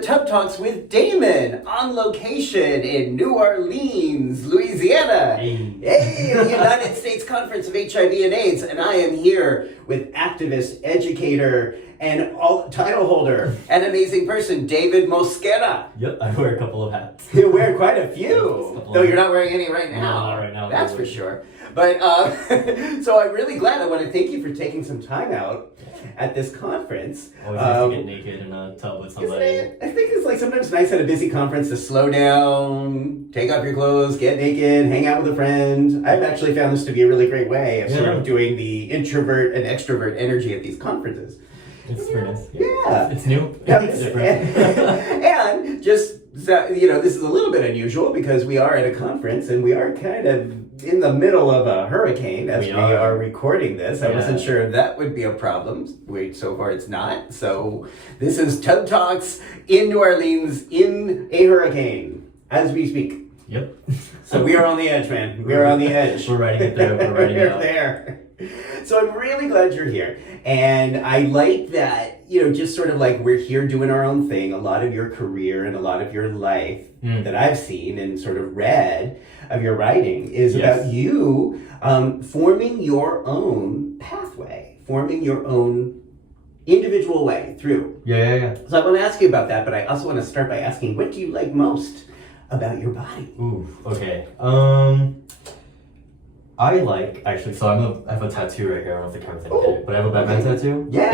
Tub Talks with Damon on location in New Orleans, Louisiana. Hey, the United States Conference of HIV and AIDS, and I am here with activist, educator, and title holder, and amazing person, David Mosqueda. Yep, I wear a couple of hats. You wear quite a few, though you're not wearing any right now. No, not right now. That's for sure. But, so I'm really glad. I want to thank you for taking some time out at this conference. Always nice to get naked in a tub with somebody. I think it's like sometimes nice at a busy conference to slow down, take off your clothes, get naked, hang out with a friend. I've actually found this to be a really great way of sort of doing the introvert and extrovert energy at these conferences. It's very nice. Yeah. It's new. Yeah, It's different. and just, this is a little bit unusual because we are at a conference and we are kind of in the middle of a hurricane as we are recording this. I wasn't sure if that would be a problem. So far it's not. So this is Tub Talks in New Orleans in a hurricane as we speak. Yep. So we are on the edge, man. We are on the edge. We're riding it there. We're riding it out. there. So I'm really glad you're here. And I like that, just sort of like we're here doing our own thing. A lot of your career and a lot of your life that I've seen and sort of read of your writing is about you forming your own pathway, forming your own individual way through. Yeah. So I want to ask you about that, but I also want to start by asking, what do you like most about your body? Ooh, okay. I like, actually, so I have a tattoo right here. I don't know if the camera's gonna get it, but I have a Batman tattoo. Yeah,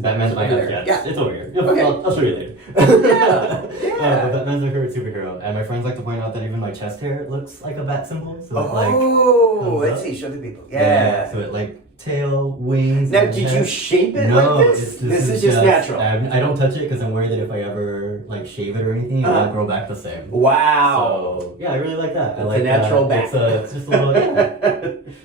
Batman's my head. Yeah, it's over here. Okay. I'll show you later. Yeah. Batman's my favorite superhero, and my friends like to point out that even my chest hair looks like a bat symbol. So let's see, show the people. Yeah. So it like tail, wings. Now, did you shape it like this? This is just natural. I don't touch it because I'm worried that if I ever like shave it or anything, it won't grow back the same. Wow. So yeah, I really like that. I it's like a natural back. It's just a little.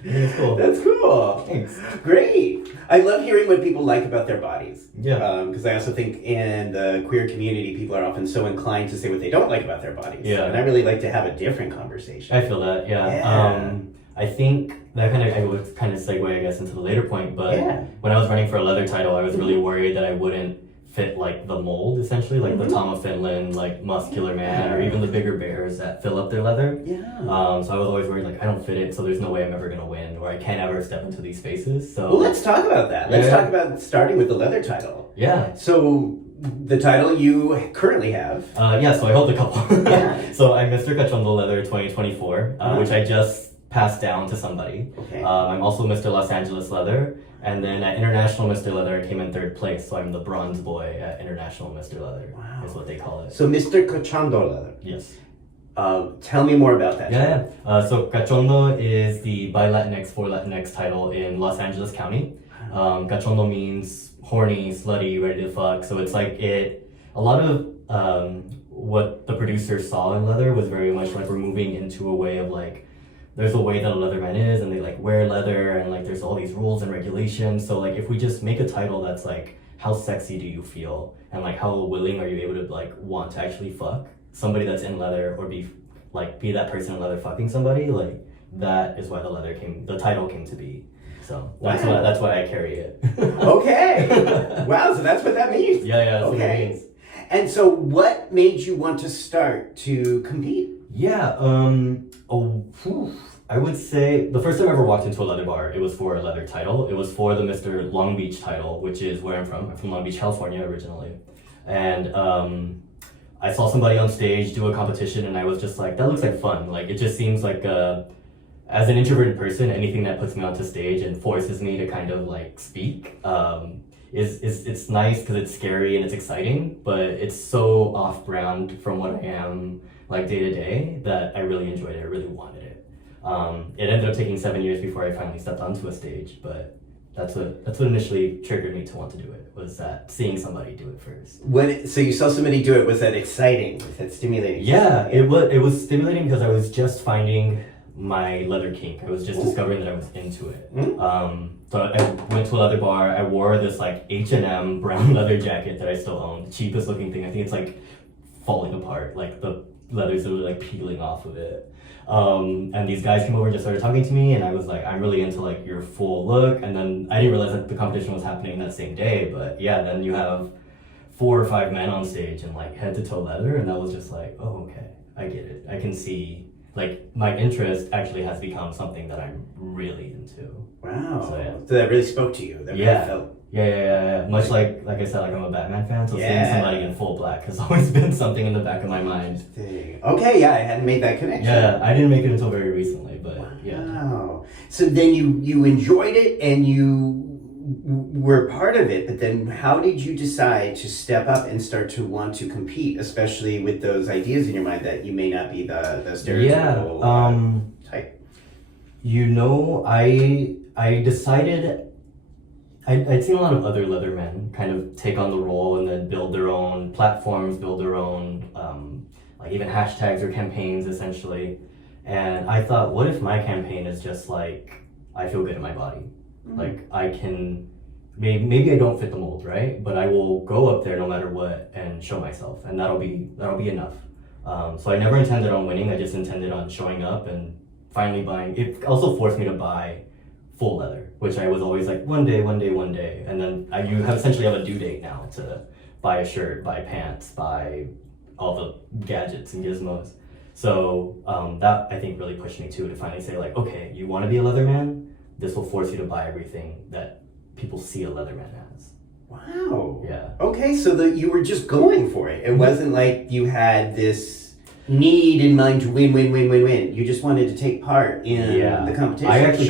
It's cool. That's cool. Thanks. Great. I love hearing what people like about their bodies. Yeah. Because I also think in the queer community, people are often so inclined to say what they don't like about their bodies. Yeah. And I really like to have a different conversation. I feel that. Yeah. I think that I would kind of segue, I guess, into the later point. But when I was running for a leather title, I was really worried that I wouldn't fit like the mold, essentially, like the Tom of Finland, like muscular man, or even the bigger bears that fill up their leather. Yeah. So I was always worried, like, I don't fit it, so there's no way I'm ever gonna win, or I can't ever step into these spaces. So well, let's talk about that. Let's talk about starting with the leather title. Yeah. So the title you currently have. So I hold a couple. So I'm Mr. Cachondo Leather 2024, which I just passed down to somebody. Okay. I'm also Mr. Los Angeles Leather, and then at International Mr. Leather I came in third place, so I'm the bronze boy at International Mr. Leather. Wow. Is what they call it. So Mr. Cachondo Leather. Yes. Tell me more about that. So Cachondo is the by Latinx for Latinx title in Los Angeles County. Cachondo means horny, slutty, ready to fuck. So it's like a lot of what the producer saw in leather was very much like we're moving into a way of like there's a way that a leatherman is, and they like wear leather, and like there's all these rules and regulations. So like if we just make a title that's like how sexy do you feel, and like how willing are you able to like want to actually fuck somebody that's in leather, or be that person in leather fucking somebody, like that is why the title came to be. So that's why I carry it. Okay. Wow. So that's what that means. Yeah. That's okay. what it means. And so, what made you want to start to compete? Yeah. I would say the first time I ever walked into a leather bar, it was for a leather title. It was for the Mr. Long Beach title, which is where I'm from. I'm from Long Beach, California originally. And I saw somebody on stage do a competition, and I was just like, that looks like fun. Like, it just seems like, as an introverted person, anything that puts me onto stage and forces me to kind of like speak, it's nice because it's scary and it's exciting, but it's so off-brand from what I am like day to day that I really enjoyed it. I really wanted it. It ended up taking 7 years before I finally stepped onto a stage, but that's what initially triggered me to want to do it, was that seeing somebody do it first. So you saw somebody do it, was that exciting? Was that stimulating? Yeah, it was stimulating because I was just finding my leather kink. I was just discovering that I was into it. So I went to a leather bar. I wore this like H&M brown leather jacket that I still own, the cheapest looking thing. I think it's like falling apart. Like the leather's literally like peeling off of it. And these guys came over and just started talking to me, and I was like, I'm really into like your full look. And then I didn't realize that the competition was happening that same day, but yeah, then you have 4 or 5 men on stage in like head to toe leather, and that was just like, oh, okay, I get it. I can see like my interest actually has become something that I'm really into. Wow. So, yeah. So that really spoke to you. That Yeah. really felt. Yeah. Much like I said, like I'm a Batman fan, so seeing somebody in full black has always been something in the back of my mind. Okay, yeah, I hadn't made that connection. Yeah, I didn't make it until very recently, but yeah. Wow. So then you enjoyed it and you were part of it, but then how did you decide to step up and start to want to compete, especially with those ideas in your mind that you may not be the stereotypical type? You know, I decided I'd seen a lot of other leathermen kind of take on the role and then build their own platforms, build their own like even hashtags or campaigns essentially. And I thought, what if my campaign is just like, I feel good in my body. Like I can, maybe I don't fit the mold, right? But I will go up there no matter what and show myself, and that'll be enough. So I never intended on winning. I just intended on showing up and finally buying. It also forced me to buy full leather, which I was always like one day, and then you essentially have a due date now to buy a shirt, buy pants, buy all the gadgets and gizmos. So that I think really pushed me too, to finally say like, okay, you want to be a leatherman? This will force you to buy everything that people see a leatherman as. Wow. Yeah. Okay, so you were just going for it. It wasn't like you had this need in mind to win. You just wanted to take part in the competition. I actually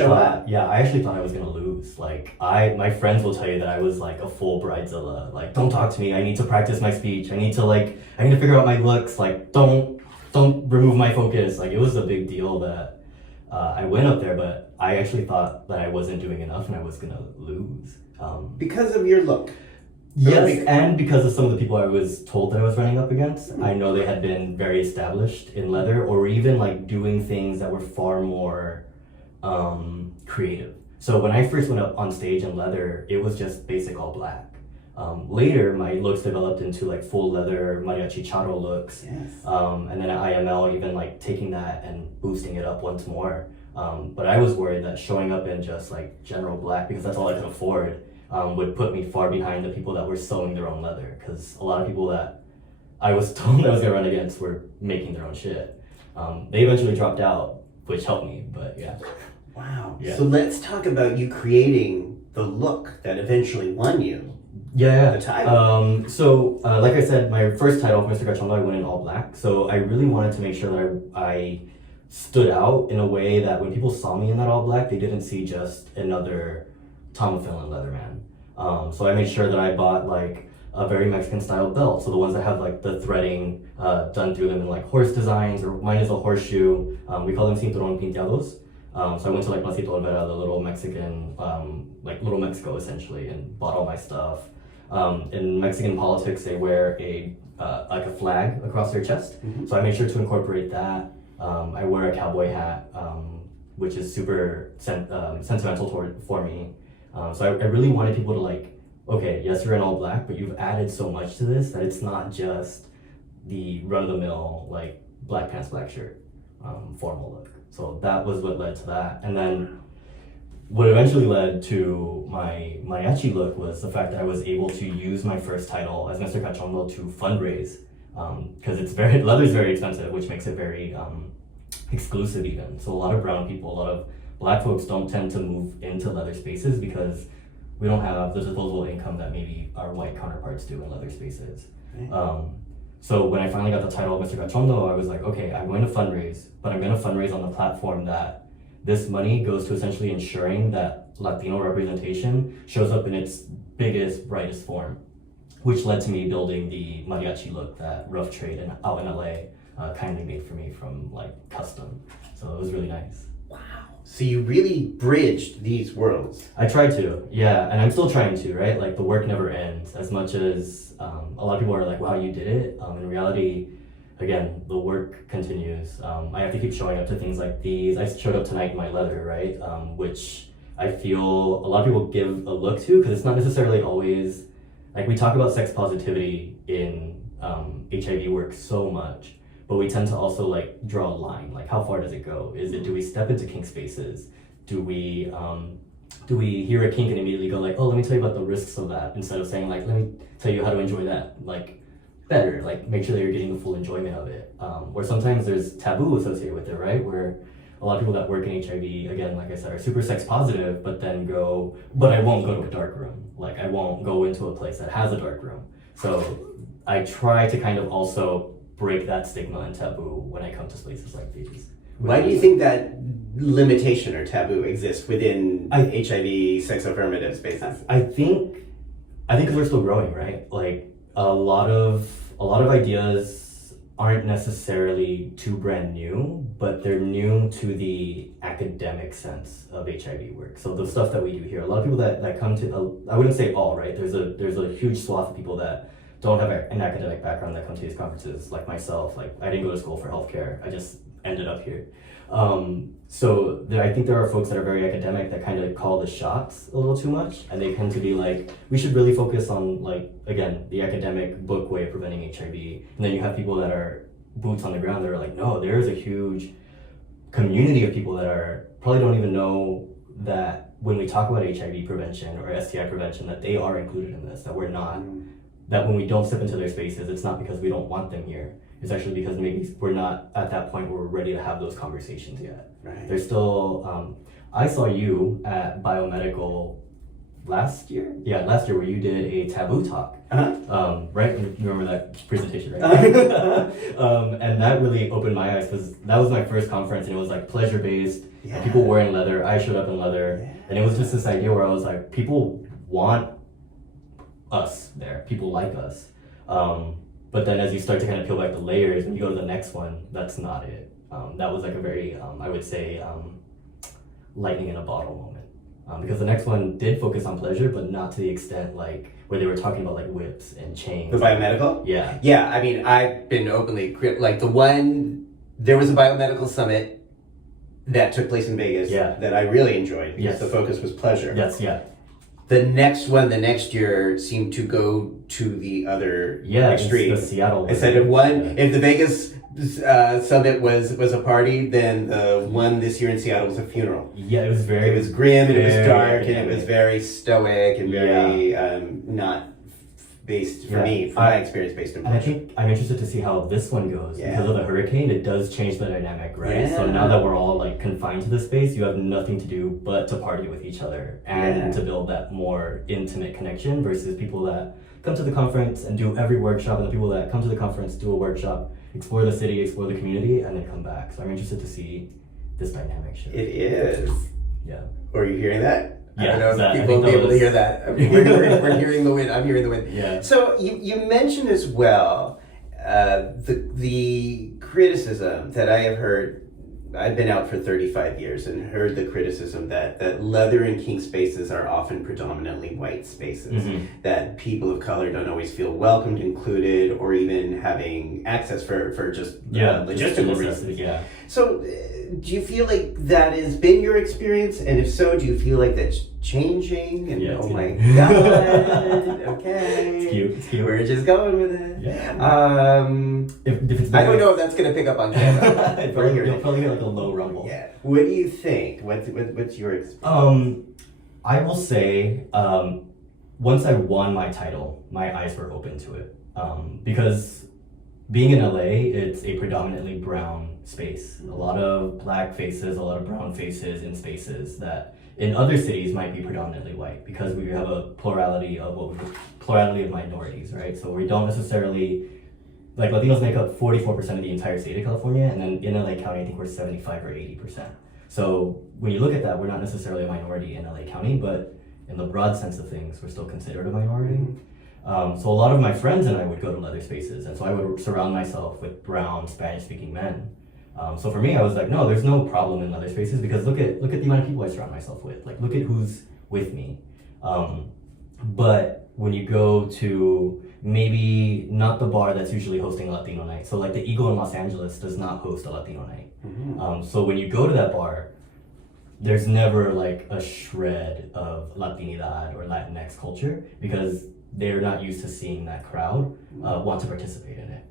thought I was gonna lose. Like my friends will tell you that I was like a full bridezilla. Like, don't talk to me. I need to practice my speech. I need to figure out my looks. Like, don't remove my focus. Like, it was a big deal that I went up there, but I actually thought that I wasn't doing enough and I was gonna lose. Because of your look. Yes, and because of some of the people I was told that I was running up against. I know they had been very established in leather, or even like doing things that were far more creative. So when I first went up on stage in leather, it was just basic all black. Later, my looks developed into like full leather mariachi charo looks. Yes. And then at IML, even like taking that and boosting it up once more. But I was worried that showing up in just like general black, because that's all I could afford, would put me far behind the people that were sewing their own leather. Because a lot of people that I was told I was gonna run against were making their own shit. They eventually dropped out, which helped me, but yeah. Wow. Yeah. So let's talk about you creating the look that eventually won you. Yeah. The title. So like I said, my first title, Mr. Gachondo, I went in all black. So I really wanted to make sure that I stood out in a way that when people saw me in that all black, they didn't see just another Tom Finland leatherman. So I made sure that I bought like a very Mexican style belt. So the ones that have like the threading done through them in like horse designs, or mine is a horseshoe. We call them cinturón pintados. So I went to like Placito Olvera, the little Mexican, like Little Mexico essentially, and bought all my stuff. In Mexican politics, they wear like a flag across their chest. Mm-hmm. So I made sure to incorporate that. I wear a cowboy hat, which is super sentimental for me. So I really wanted people to like, okay, yes, you're in all black, but you've added so much to this that it's not just the run-of-the-mill, like black pants, black shirt, formal look. So that was what led to that. And then what eventually led to my mariachi look was the fact that I was able to use my first title as Mr. Cachondo to fundraise, because leather's very expensive, which makes it very exclusive even. So a lot of brown people, a lot of black folks don't tend to move into leather spaces because we don't have the disposable income that maybe our white counterparts do in leather spaces. Right. So when I finally got the title of Mr. Cachondo, I was like, okay, I'm going to fundraise, but I'm going to fundraise on the platform that this money goes to essentially ensuring that Latino representation shows up in its biggest, brightest form, which led to me building the mariachi look that Rough Trade out in LA kindly made for me from like custom. So it was really nice. Wow. So you really bridged these worlds. I tried to, yeah, and I'm still trying to, right? Like the work never ends. As much as a lot of people are like, wow, you did it. In reality, again, the work continues. I have to keep showing up to things like these. I showed up tonight in my leather, right? Which I feel a lot of people give a look to, because it's not necessarily always, like we talk about sex positivity in HIV work so much, but we tend to also like draw a line. Like how far does it go? Do we step into kink spaces? Do we do we hear a kink and immediately go like, oh, let me tell you about the risks of that, instead of saying like, let me tell you how to enjoy that like better, like make sure that you're getting the full enjoyment of it. Or sometimes there's taboo associated with it, right? Where a lot of people that work in HIV, again, like I said, are super sex positive, but then go, but I won't go to a dark room. Like I won't go into a place that has a dark room. So I try to kind of also break that stigma and taboo when I come to places like these. Why do you think that limitation or taboo exists within HIV sex affirmative spaces? I think because we're still growing, right? Like a lot of ideas aren't necessarily too brand new, but they're new to the academic sense of HIV work. So the stuff that we do here, a lot of people that come to, I wouldn't say all, right? There's a huge swath of people that don't have an academic background that come to these conferences, like myself. Like I didn't go to school for healthcare. I just ended up here. I think there are folks that are very academic that kind of call the shots a little too much, and they tend to be like, we should really focus on, like, again, the academic book way of preventing HIV. And then you have people that are boots on the ground that are like, no, there's a huge community of people that are probably don't even know that when we talk about HIV prevention or STI prevention, that they are included in this, that we're not, that when we don't step into their spaces, it's not because we don't want them here. It's actually because maybe we're not at that point where we're ready to have those conversations yet. Right. There's still, I saw you at Biomedical last year where you did a taboo talk. Right? You remember that presentation, right? And that really opened my eyes, because that was my first conference, and it was like pleasure-based, and people wearing leather. I showed up in leather, and it was just this idea where I was like, people want us there. People like us. But then as you start to kind of peel back the layers, when you go to the next one, that's not it. That was like a very, I would say, lightning in a bottle moment. Because the next one did focus on pleasure, but not to the extent like where they were talking about like whips and chains. The biomedical? Yeah. Yeah, I mean, I've been openly, like there was a biomedical summit that took place in Vegas that I really enjoyed, because the focus was pleasure. Yes, yeah. The next one, the next year, seemed to go to the other extreme. The Seattle. I said if the Vegas summit was a party, then the one this year in Seattle was a funeral. Yeah, it was grim, and it was dark, and it was very stoic and very not based for me, from my experience, based on pleasure. And I think I'm interested to see how this one goes, because of the hurricane. It does change the dynamic, right? Yeah. So now that we're all like confined to this space, you have nothing to do but to party with each other and to build that more intimate connection, versus people that come to the conference and do every workshop, and the people that come to the conference, do a workshop, explore the city, explore the community, and then come back. So I'm interested to see this dynamic shift. It is. Yeah. Are you hearing that? Yeah, I don't know if people will be able to hear that. We're hearing the wind. I'm hearing the wind. Yeah. So you mentioned as well the criticism that I have heard. I've been out for 35 years and heard the criticism that leather and kink spaces are often predominantly white spaces, that people of color don't always feel welcomed, included, or even having access for just logistical reasons. Yeah. So do you feel like that has been your experience? And if so, do you feel like that's changing? And oh my God, okay. It's cute. We're just going with it. Yeah. If it's I don't know if that's going to pick up on camera. You'll probably hear like a low rumble. Yeah. What do you think? What's your experience? I will say, once I won my title, my eyes were open to it. Because being in LA, it's a predominantly brown space. A lot of black faces, a lot of brown faces in spaces that in other cities might be predominantly white, because we have a plurality of minorities, right? So we don't necessarily, like Latinos make up 44% of the entire state of California, and then in LA County, I think we're 75 or 80%. So when you look at that, we're not necessarily a minority in LA County, but in the broad sense of things, we're still considered a minority. So a lot of my friends and I would go to leather spaces, and so I would surround myself with brown Spanish-speaking men. So for me, I was like, no, there's no problem in leather spaces, because look at the amount of people I surround myself with. Like, look at who's with me. But when you go to maybe not the bar that's usually hosting a Latino night, so like the Eagle in Los Angeles does not host a Latino night. So when you go to that bar, there's never like a shred of Latinidad or Latinx culture, because they're not used to seeing that crowd want to participate in it.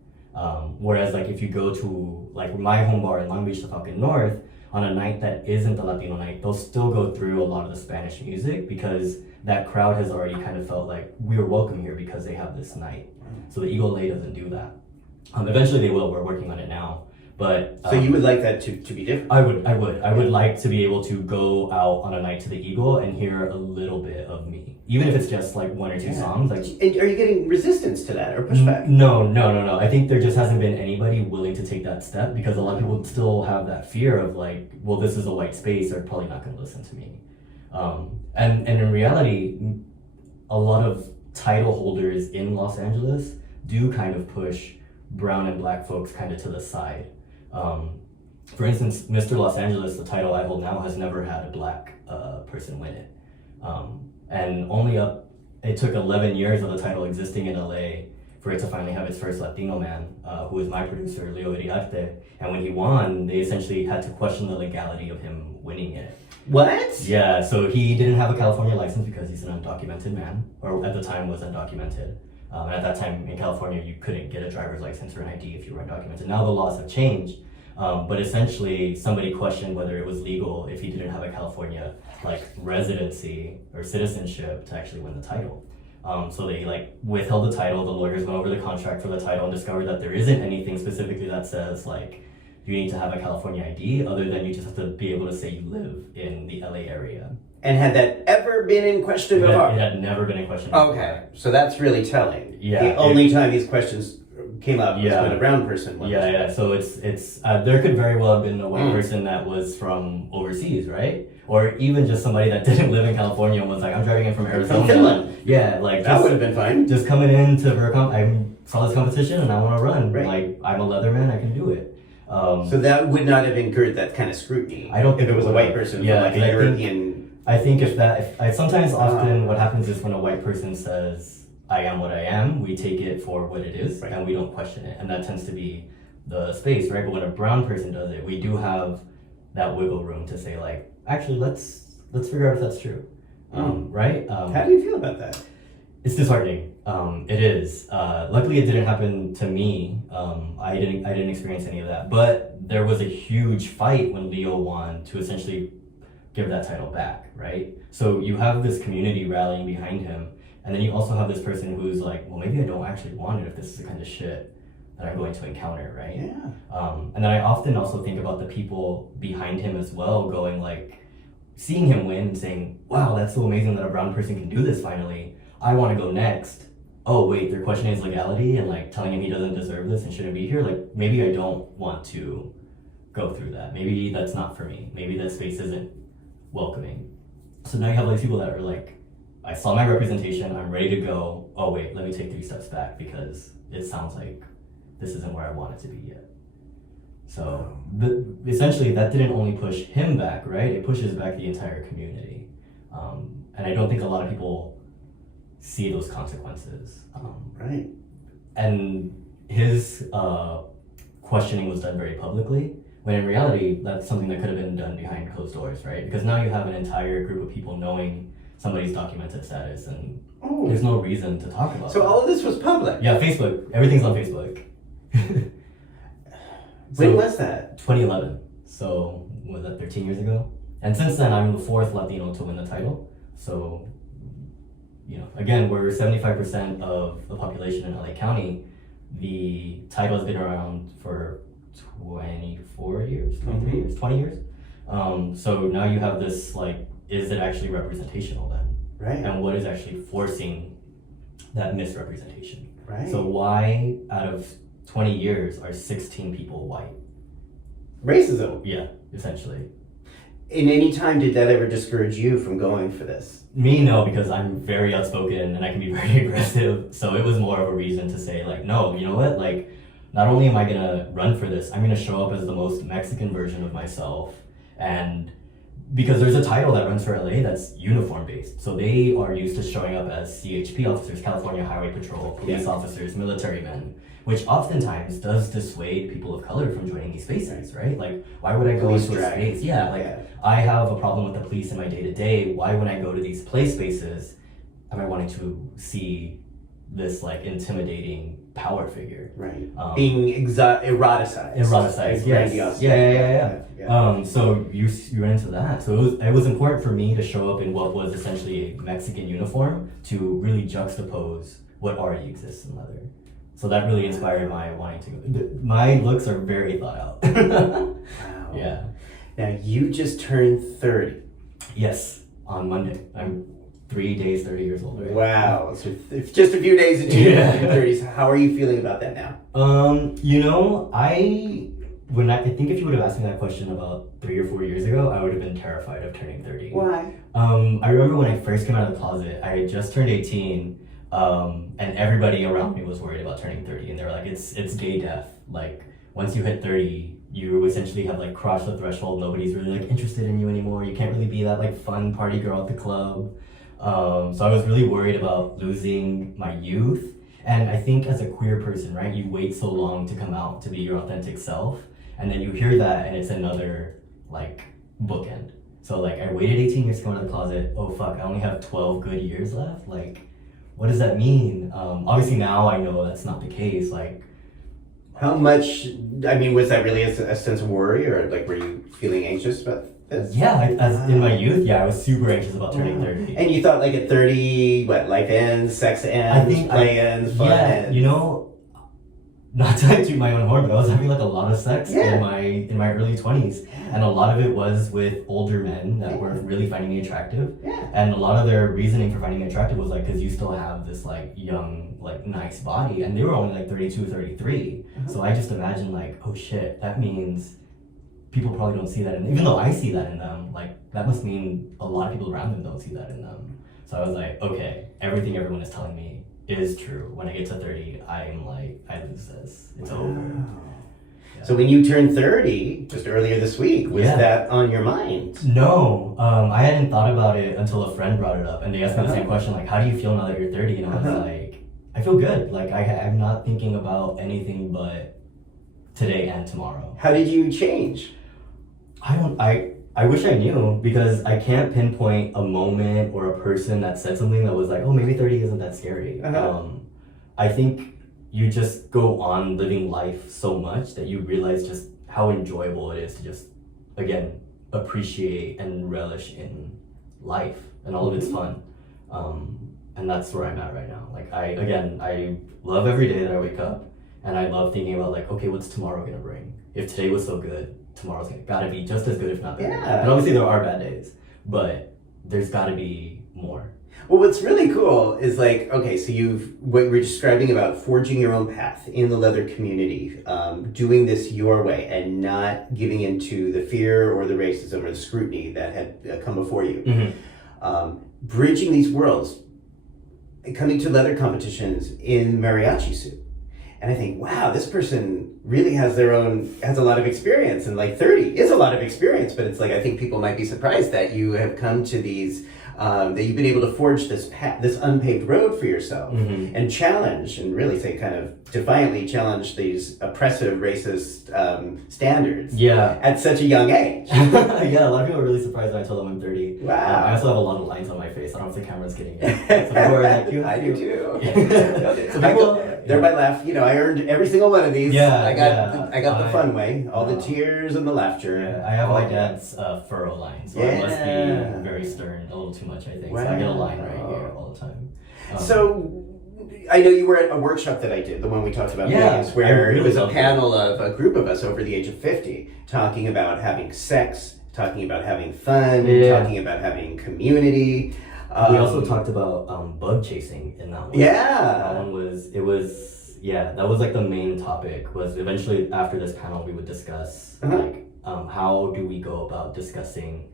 Whereas like if you go to like my home bar in Long Beach, the Falcon North, on a night that isn't the Latino night, they'll still go through a lot of the Spanish music because that crowd has already kind of felt like we are welcome here because they have this night. So the Eagle LA doesn't do that. Eventually they will. We're working on it now. But so you would like that to be different? I would like to be able to go out on a night to the Eagle and hear a little bit of me, even if it's just like one or two songs. Like, and are you getting resistance to that or pushback? No. I think there just hasn't been anybody willing to take that step because a lot of people still have that fear of like, well, this is a white space. They're probably not going to listen to me. And in reality, a lot of title holders in Los Angeles do kind of push brown and black folks kind of to the side. For instance, Mr. Los Angeles, the title I hold now, has never had a black person win it. And it took 11 years of the title existing in LA for it to finally have its first Latino man, who is my producer, Leo Iriarte. And when he won, they essentially had to question the legality of him winning it. What? Yeah, so he didn't have a California license because he's an undocumented man, or at the time was undocumented. And at that time in California, you couldn't get a driver's license or an ID if you were undocumented. Now the laws have changed, but essentially somebody questioned whether it was legal if he didn't have a California residency or citizenship to actually win the title. So they withheld the title. The lawyers went over the contract for the title and discovered that there isn't anything specifically that says you need to have a California ID other than you just have to be able to say you live in the LA area. And had that ever been in question before? It had never been in question before. Okay, so that's really telling. Yeah. The only time these questions came up was when a brown person won. Yeah. So it's there could very well have been a white person that was from overseas, right? Or even just somebody that didn't live in California and was like, I'm driving in from Arizona. From Finland. Yeah, that would have been fine. Just coming in to I saw this competition and I want to run. Right. I'm a Leatherman, I can do it. So that would not have incurred that kind of scrutiny. I don't think if it was a white person from a European. I think often what happens is when a white person says, I am what I am, we take it for what it is and we don't question it. And that tends to be the space, right? But when a brown person does it, we do have that wiggle room to say actually, let's figure out if that's true, right? How do you feel about that? It's disheartening. It is. Luckily, it didn't happen to me. I didn't experience any of that. But there was a huge fight when Leo won to essentially give that title back, right? So you have this community rallying behind him, and then you also have this person who's like, well, maybe I don't actually want it if this is the kind of shit that I'm going to encounter, right? Yeah. And then I often also think about the people behind him as well, going seeing him win and saying, wow, that's so amazing that a brown person can do this finally. I want to go next. Oh, wait, they're questioning his legality and telling him he doesn't deserve this and shouldn't be here. Maybe I don't want to go through that. Maybe that's not for me. Maybe that space isn't welcoming. So now you have people that are I saw my representation, I'm ready to go. Oh, wait, let me take 3 steps back because it sounds like this isn't where I want it to be yet. So essentially that didn't only push him back, right? It pushes back the entire community. And I don't think a lot of people see those consequences. Right. And his questioning was done very publicly, when in reality, that's something that could have been done behind closed doors, right? Because now you have an entire group of people knowing somebody's documented status, and there's no reason to talk about So that. all of this was public? Yeah, Facebook. Everything's on Facebook. When was that? 2011. So, was that 13 years ago? And since then, I'm the 4th Latino to win the title. So, again, we're 75% of the population in LA County. The title has been around for 24 years, 23 years, 20 years. So now you have this, is it actually representational then? Right. And what is actually forcing that misrepresentation? Right. So why, out of 20 years, are 16 people white? Racism. Yeah, essentially. In any time, did that ever discourage you from going for this? Me, no, because I'm very outspoken and I can be very aggressive. So it was more of a reason to say, no, you know what? Not only am I gonna run for this, I'm gonna show up as the most Mexican version of myself. And because there's a title that runs for LA that's uniform based. So they are used to showing up as CHP officers, California Highway Patrol, police officers, military men, which oftentimes does dissuade people of color from joining these spaces, right? Why would I go into a space? I have a problem with the police in my day-to-day. Why when I go to these play spaces, am I wanting to see this intimidating power figure. Right. Being eroticized. Eroticized, yes. Grandiose. Yeah. So you ran into that. So it was important for me to show up in what was essentially a Mexican uniform to really juxtapose what already exists in leather. So that really inspired my wanting to. My looks are very thought out. Wow. Yeah. Now you just turned 30. Yes, on Monday. I'm 3 days, 30 years old. Right? Wow. So it's just a few days into your 30s. How are you feeling about that now? I think if you would have asked me that question about 3 or 4 years ago, I would have been terrified of turning 30. Why? I remember when I first came out of the closet, I had just turned 18, and everybody around me was worried about turning 30, and they were like, it's gay death. Like, once you hit 30, you essentially have like crossed the threshold. Nobody's really like interested in you anymore. You can't really be that like fun party girl at the club. So I was really worried about losing my youth. And I think as a queer person, right, you wait so long to come out to be your authentic self, and then you hear that and it's another like bookend. So like I waited 18 years to come out of the closet. Oh fuck, I only have 12 good years left. Like, what does that mean? Obviously now I know that's not the case. Like, how much, I mean, was that really a sense of worry, or like were you feeling anxious about this? Yeah, in my youth, I was super anxious about turning 30. And you thought like at 30, what, life ends, sex ends, play ends, fun ends? You know, not to toot my own horn, but I was having like a lot of sex in my early 20s. And a lot of it was with older men that were really finding me attractive. Yeah. And a lot of their reasoning for finding me attractive was like, because you still have this like young, like nice body. And they were only like 32, 33. So I just imagined like, oh shit, that means people probably don't see that. And even though I see that in them, like that must mean a lot of people around them don't see that in them. So I was like, okay, everything everyone is telling me is true. When I get to 30, I'm like, I lose this. It's over. Yeah. So when you turned 30, just earlier this week, was that on your mind? No, I hadn't thought about it until a friend brought it up, and they asked me the same question, like, how do you feel now that you're 30? And I was like, I feel good. Like, I'm not thinking about anything but today and tomorrow. How did you change? I wish I knew, because I can't pinpoint a moment or a person that said something that was like, oh, maybe 30 isn't that scary. I think you just go on living life so much that you realize just how enjoyable it is to just, again, appreciate and relish in life and all of its fun. And that's where I'm at right now. Like, I love every day that I wake up, and I love thinking about like, okay, what's tomorrow gonna bring? If today was so good, tomorrow's gotta be just as good, if not better. Yeah. And obviously there are bad days, but there's gotta be more. Well, what's really cool is like, okay, so what you were describing about forging your own path in the leather community, doing this your way and not giving into the fear or the racism or the scrutiny that had come before you. Bridging these worlds, coming to leather competitions in mariachi suit. And I think, wow, this person really has a lot of experience, and like 30 is a lot of experience, but it's like, I think people might be surprised that you have come to these, that you've been able to forge this this unpaved road for yourself and challenge, and really say kind of defiantly challenge these oppressive, racist standards at such a young age. Yeah, a lot of people are really surprised when I tell them I'm 30. Wow. I also have a lot of lines on my face. I don't know if the camera's getting it. So people are like, I do too. So They're my laugh. You know, I earned every single one of these. I got the fun way. All the tears and the laughter. Yeah, I have my dad's furrow line, so I must be very stern, a little too much, I think. Wow. So I get a line right here all the time. So I know you were at a workshop that I did, the one we talked about, where it was a panel of a group of us over the age of 50 talking about having sex, talking about having fun, talking about having community. We also talked about bug chasing in that one. That one was that was like the main topic. Was eventually after this panel we would discuss like how do we go about discussing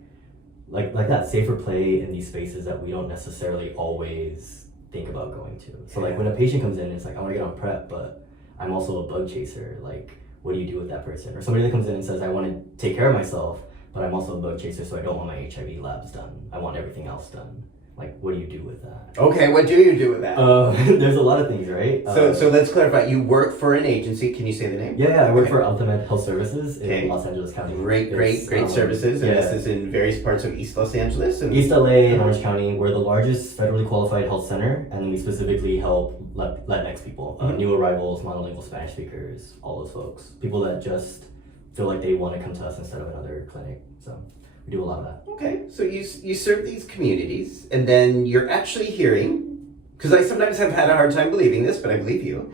like that safer play in these spaces that we don't necessarily always think about going to. So like when a patient comes in, it's like, I want to get on PrEP, but I'm also a bug chaser. Like, what do you do with that person? Or somebody that comes in and says, I want to take care of myself, but I'm also a bug chaser, so I don't want my HIV labs done. I want everything else done. Like, what do you do with that? Okay, what do you do with that? There's a lot of things, right? So let's clarify. You work for an agency. Can you say the name? Yeah, I work for Ultimate Health Services in Los Angeles County. Great services. And this is in various parts of East Los Angeles. And East LA and Orange County. We're the largest federally qualified health center, and we specifically help Latinx people, new arrivals, monolingual Spanish speakers, all those folks. People that just feel like they want to come to us instead of another clinic. So we do a lot of that. Okay, so you serve these communities, and then you're actually hearing, because I sometimes have had a hard time believing this, but I believe you.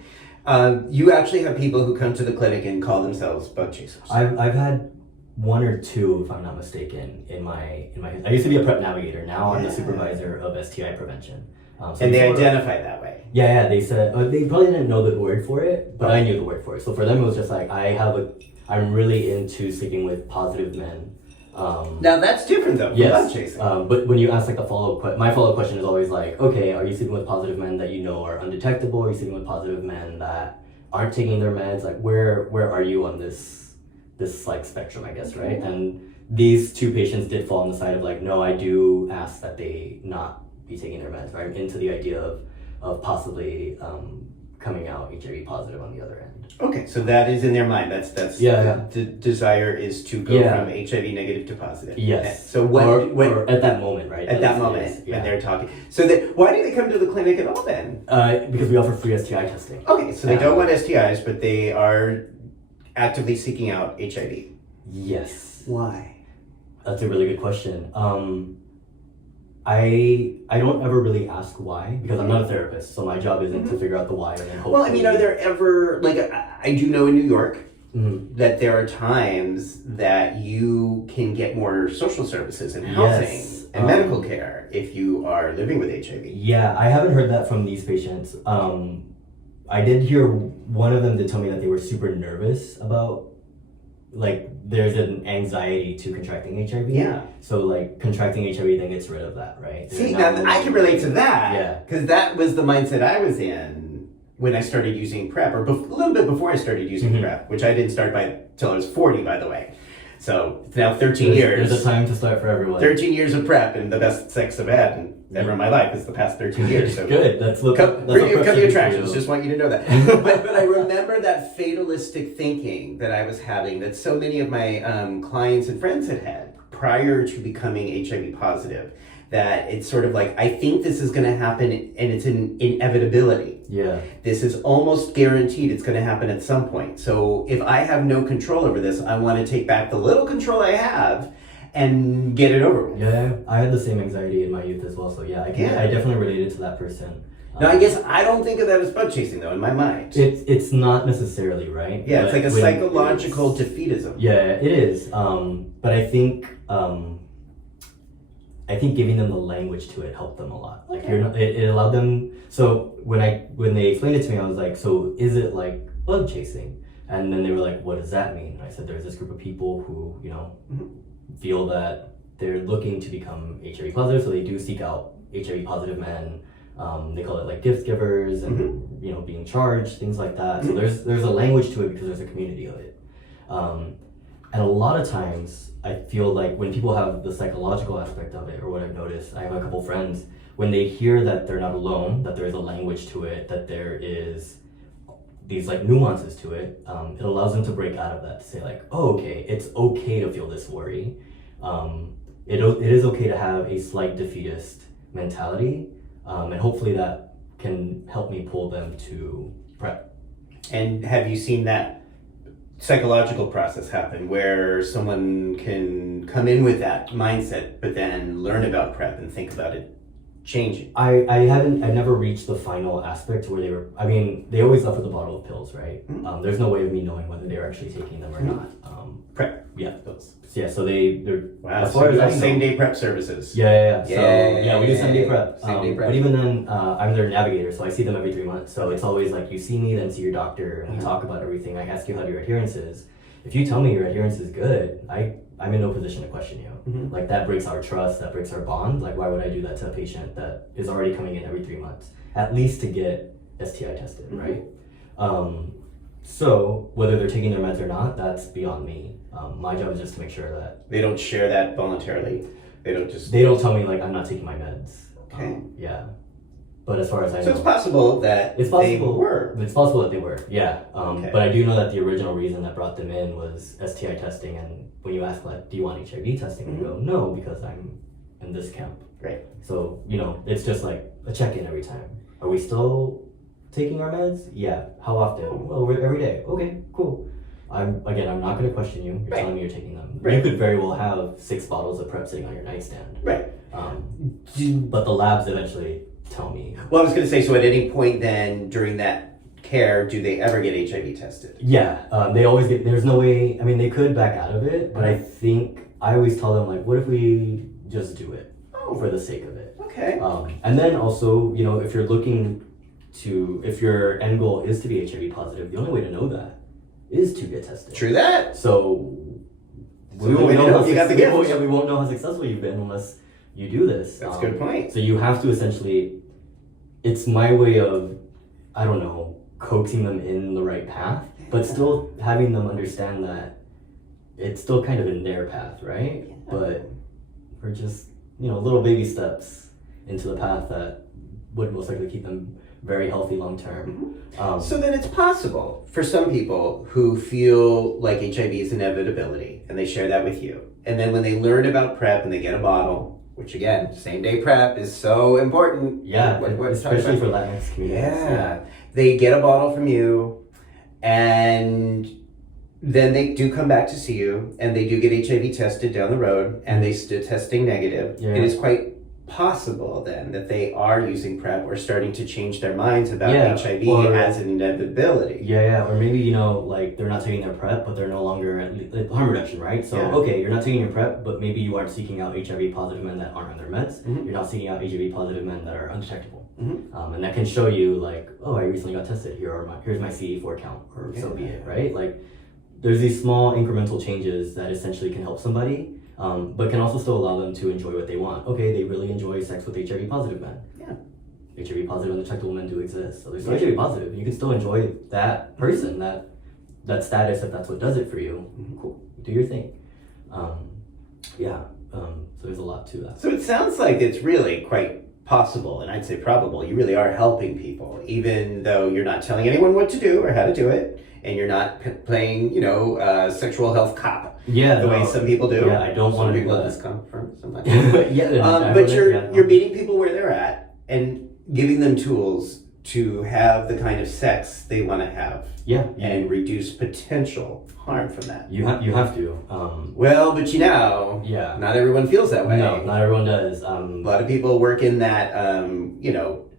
You actually have people who come to the clinic and call themselves bug chasers. I've had one or two, if I'm not mistaken, in my. I used to be a prep navigator. Now I'm the supervisor of STI Prevention. So and they identify that way. Yeah. They said they probably didn't know the word for it, but I knew the word for it. So for them, it was just like I'm really into sticking with positive men. Now that's different though. Yes. Bug chasing. But when you ask like my follow-up question is always like, okay, are you sleeping with positive men that you know are undetectable? Are you sleeping with positive men that aren't taking their meds? Like where are you on this like spectrum, I guess, right? And these two patients did fall on the side of like, no, I do ask that they not be taking their meds, right? I'm into the idea of possibly coming out HIV positive on the other end. Okay, so that is in their mind. That's the desire is to go from HIV negative to positive. Yes. Okay. So when or at that moment, right? At that moment when they're talking. So why do they come to the clinic at all then? Because we offer free STI testing. Okay, so they don't want STIs, but they are actively seeking out HIV. Yes. Why? That's a really good question. I don't ever really ask why, because I'm not a therapist, so my job isn't to figure out the why and then hopefully... Well, I mean, are there ever, like, I do know in New York that there are times that you can get more social services and housing and medical care if you are living with HIV. Yeah, I haven't heard that from these patients. I did hear one of them did tell me that they were super nervous about, like, there's an anxiety to contracting HIV. Yeah. So, like, contracting HIV then gets rid of that, right? See, now I can relate to that. Yeah. Because that was the mindset I was in when I started using PrEP, or a little bit before I started using PrEP, which I didn't start till I was 40, by the way. So, it's now 13 years. There's a time to start for everyone. 13 years of PrEP, and the best sex I've had ever in my life is the past 13 years. So good. That's what the attractions. Just want you to know that. but I remember that fatalistic thinking that I was having, that so many of my clients and friends had prior to becoming HIV positive. That it's sort of like, I think this is going to happen, and it's an inevitability. Yeah. This is almost guaranteed it's going to happen at some point. So if I have no control over this, I want to take back the little control I have and get it over with. Yeah, I had the same anxiety in my youth as well. So yeah, I definitely related to that person. Now, I guess I don't think of that as bug chasing, though, in my mind. It's not necessarily, right? Yeah, it's like a psychological defeatism. Yeah, it is. But I think giving them the language to it helped them a lot. Like it allowed them. So when they explained it to me, I was like, so is it like bug chasing? And then they were like, what does that mean? And I said, there's this group of people who feel that they're looking to become HIV positive, so they do seek out HIV positive men. They call it like gift givers and being charged, things like that. So there's a language to it because there's a community of it. And a lot of times I feel like when people have the psychological aspect of it, or what I've noticed, I have a couple friends, when they hear that they're not alone, that there's a language to it, that there is these like nuances to it, it allows them to break out of that, to say like, oh, okay, it's okay to feel this worry. It is okay to have a slight defeatist mentality, and hopefully that can help me pull them to PrEP. And have you seen that psychological process happen where someone can come in with that mindset, but then learn about PrEP and think about it changing? I've never reached the final aspect where they always left with a bottle of pills, right? There's no way of me knowing whether they're actually taking them or not. PrEP. Yeah, pills. Yeah, so they're wow. As far as I know, same day PrEP services. Yeah. So we do same day PrEP. Same day PrEP. But even then, I'm their navigator, so I see them every 3 months. So it's always like you see me, then see your doctor, and we talk about everything. I ask you how your adherence is. If you tell me your adherence is good, I'm in no position to question you. Like that breaks our trust, that breaks our bond. Like why would I do that to a patient that is already coming in every 3 months, at least to get STI tested, right? So whether they're taking their meds or not, that's beyond me. My job is just to make sure that they don't share that voluntarily. They don't tell me like I'm not taking my meds. Okay. Yeah. But as far as I know, So it's possible that it's possible. they were. It's possible that they were, yeah. Okay. But I do know that the original reason that brought them in was STI testing. And when you ask, like, do you want HIV testing? Mm-hmm. You go, no, because I'm in this camp. Right. So, it's just like a check-in every time. Are we still taking our meds? Yeah. How often? Well, every day. Okay, cool. I'm not going to question you. You're telling me you're taking them. Right. You could very well have 6 bottles of PrEP sitting on your nightstand. Right. But the labs eventually tell me. Well, I was going to say, so at any point then during that care, do they ever get HIV tested? Yeah, they always get, there's no way, I mean, they could back out of it, but I think, I always tell them, like, what if we just do it for the sake of it? Okay. And then also, if you're looking if your end goal is to be HIV positive, the only way to know that is to get tested. True that. So we won't know how successful you've been unless you do this. That's a good point. So you have to essentially, it's my way of, I don't know, coaxing them in the right path, but still having them understand that it's still kind of in their path, right? Yeah. But we're just, little baby steps into the path that would most likely keep them very healthy long term. Mm-hmm. So then it's possible for some people who feel like HIV is an inevitability and they share that with you. And then when they learn about PrEP and they get a bottle, which again, same day PrEP is so important. Yeah, especially for Latinx communities. Yeah. They get a bottle from you and then they do come back to see you and they do get HIV tested down the road and they still testing negative. Yeah. It is quite possible then that they are using PrEP or starting to change their minds about HIV as an inevitability. Yeah, or maybe, like they're not taking their PrEP, but they're no longer at harm reduction, right? So, okay, you're not taking your PrEP, but maybe you aren't seeking out HIV positive men that aren't on their meds. Mm-hmm. You're not seeking out HIV positive men that are undetectable. Mm-hmm. And that can show you, like, oh, I recently got tested. Here's my CD4 count, or so be it, right? Like, there's these small incremental changes that essentially can help somebody. But can also still allow them to enjoy what they want. Okay, they really enjoy sex with HIV positive men. Yeah. HIV positive undetectable men do exist. So there's HIV positive. You can still enjoy that person, that status, if that's what does it for you. Mm-hmm. Cool. Do your thing. So there's a lot to that. So it sounds like it's really quite possible, and I'd say probable. You really are helping people, even though you're not telling anyone what to do or how to do it, and you're not playing, sexual health cop. Yeah, the way some people do. Yeah, I don't want to do that. This confront sometimes. But you're meeting people where they're at and giving them tools to have the kind of sex they want to have. Yeah, and reduce potential harm from that. You have to. Well, but not everyone feels that way. No, not everyone does. A lot of people work in that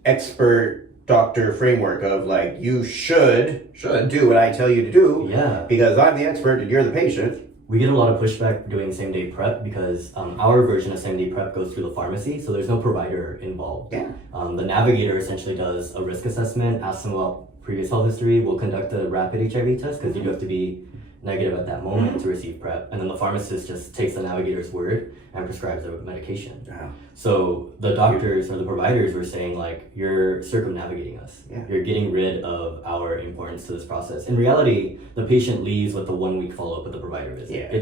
expert doctor framework of like you should do what I tell you to do. Yeah, because I'm the expert and you're the patient. We get a lot of pushback doing same-day PrEP because our version of same-day PrEP goes through the pharmacy, so there's no provider involved. Yeah. The navigator essentially does a risk assessment, asks them about previous health history, we'll conduct a rapid HIV test because you do have to be negative at that moment to receive PrEP, and then the pharmacist just takes the navigator's word and prescribes a medication. Wow. So the doctors or the providers were saying, like, you're circumnavigating us. Yeah. You're getting rid of our importance to this process. In reality, the patient leaves with the 1 week follow-up with the provider visit. Yeah.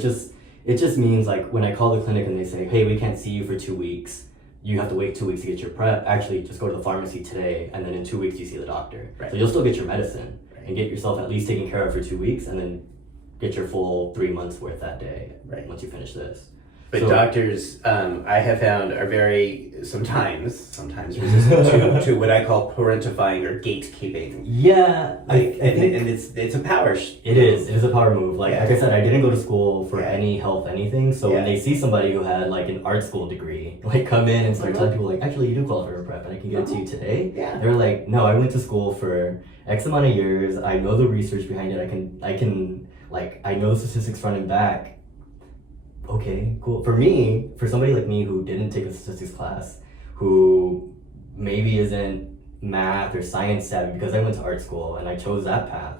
It just means, like, when I call the clinic and they say, hey, we can't see you for 2 weeks, you have to wait 2 weeks to get your PrEP. Actually, just go to the pharmacy today, and then in 2 weeks you see the doctor. Right. So you'll still get your medicine and get yourself at least taken care of for 2 weeks, and then get your full 3 months worth that day once you finish this. But doctors, I have found, are very, sometimes resistant to what I call parentifying or gatekeeping. Yeah. And it's a power. It is a power move. Like I said, I didn't go to school for any health, anything. So when they see somebody who had like an art school degree, like come in and start telling people like, actually you do qualify for PrEP and I can get it to you today. Yeah. They're like, no, I went to school for X amount of years. I know the research behind it. I can like, I know the statistics front and back. Okay, cool. For somebody like me who didn't take a statistics class, who maybe isn't math or science savvy, because I went to art school and I chose that path,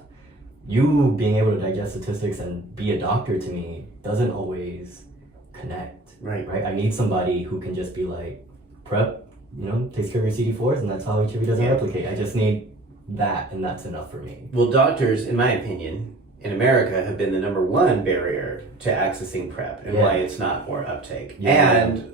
you being able to digest statistics and be a doctor to me doesn't always connect. Right. I need somebody who can just be like, PrEP, takes care of your CD4s and that's how HIV doesn't replicate. I just need that and that's enough for me. Well, doctors, in my opinion, in America have been the number one barrier to accessing PrEP and why it's not more uptake. Yeah. And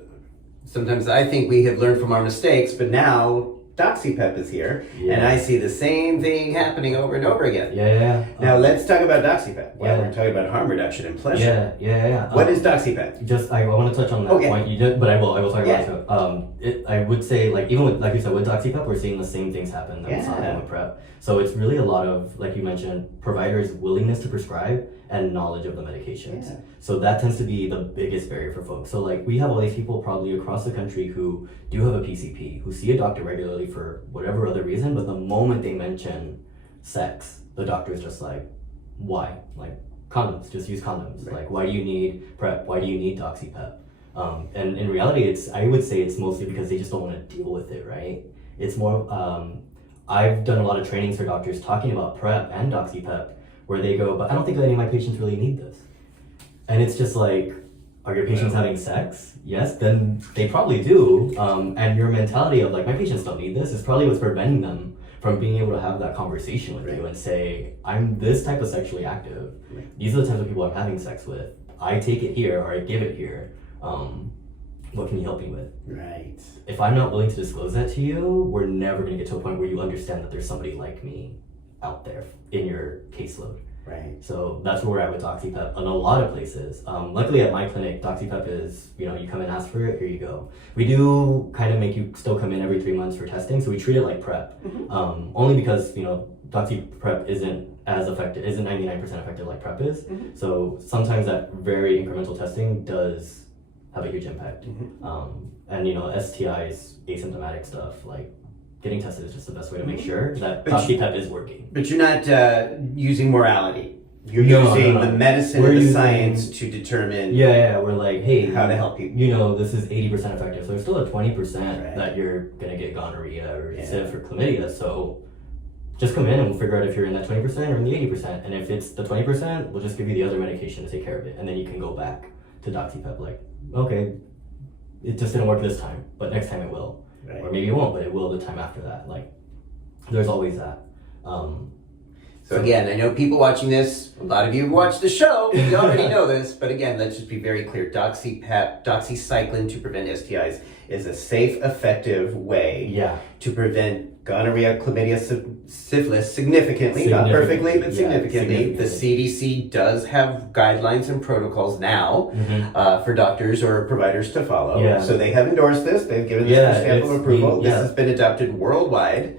sometimes I think we have learned from our mistakes, but now doxyPEP is here, and I see the same thing happening over and over again. Yeah. Now let's talk about doxyPEP. Well, we're talking about harm reduction and pleasure. Yeah. What is doxyPEP? I want to touch on that point you did, but I will talk about it. I would say, like, even with, like you said, with doxyPEP, we're seeing the same things happen that we saw with PrEP. So it's really a lot of, like you mentioned, providers' willingness to prescribe and knowledge of the medications. Yeah. So that tends to be the biggest barrier for folks. So, like, we have all these people probably across the country who do have a PCP, who see a doctor regularly for whatever other reason, but the moment they mention sex, the doctor is just like, why? Like, condoms, just use condoms. Right. Like, why do you need PrEP? Why do you need doxyPEP? And in reality, I would say it's mostly because they just don't want to deal with it, right? It's more, I've done a lot of trainings for doctors talking about PrEP and doxyPEP, where they go, but I don't think any of my patients really need this. And it's just like, are your patients having sex? Yes, then they probably do. And your mentality of like, my patients don't need this is probably what's preventing them from being able to have that conversation with you and say, I'm this type of sexually active. These are the types of people I'm having sex with. I take it here or I give it here. What can you help me with? Right. If I'm not willing to disclose that to you, we're never going to get to a point where you understand that there's somebody like me out there in your caseload. Right. So that's where we're at with doxyPEP in a lot of places. Luckily at my clinic, doxyPEP is, you come and ask for it, here you go. We do kind of make you still come in every 3 months for testing, so we treat it like PrEP. Only because, doxyPEP isn't as effective, isn't 99% effective like PrEP is. So sometimes that very incremental testing does have a huge impact. And STIs, asymptomatic stuff, like getting tested is just the best way to make sure that doxyPEP is working. But you're not using morality. You're using the medicine and the science to determine. We're like, hey, how to help people. This is 80% effective. So there's still a 20% that you're gonna get gonorrhea or SIV or chlamydia. So just come in and we'll figure out if you're in that 20% or in the 80%. And if it's the 20%, we'll just give you the other medication to take care of it. And then you can go back to doxyPEP. Like, okay, it just didn't work this time, but next time it will. Right. Or maybe it won't, but it will the time after that. Like, there's always that. So again, I know people watching this, a lot of you have watched the show, you already know this, but again, let's just be very clear. doxyPEP, doxycycline to prevent STIs is a safe, effective way to prevent gonorrhea, chlamydia, syphilis significantly, not perfectly, but significantly. The CDC does have guidelines and protocols now for doctors or providers to follow. So they have endorsed this, they've given this their stamp of approval. This has been adopted worldwide.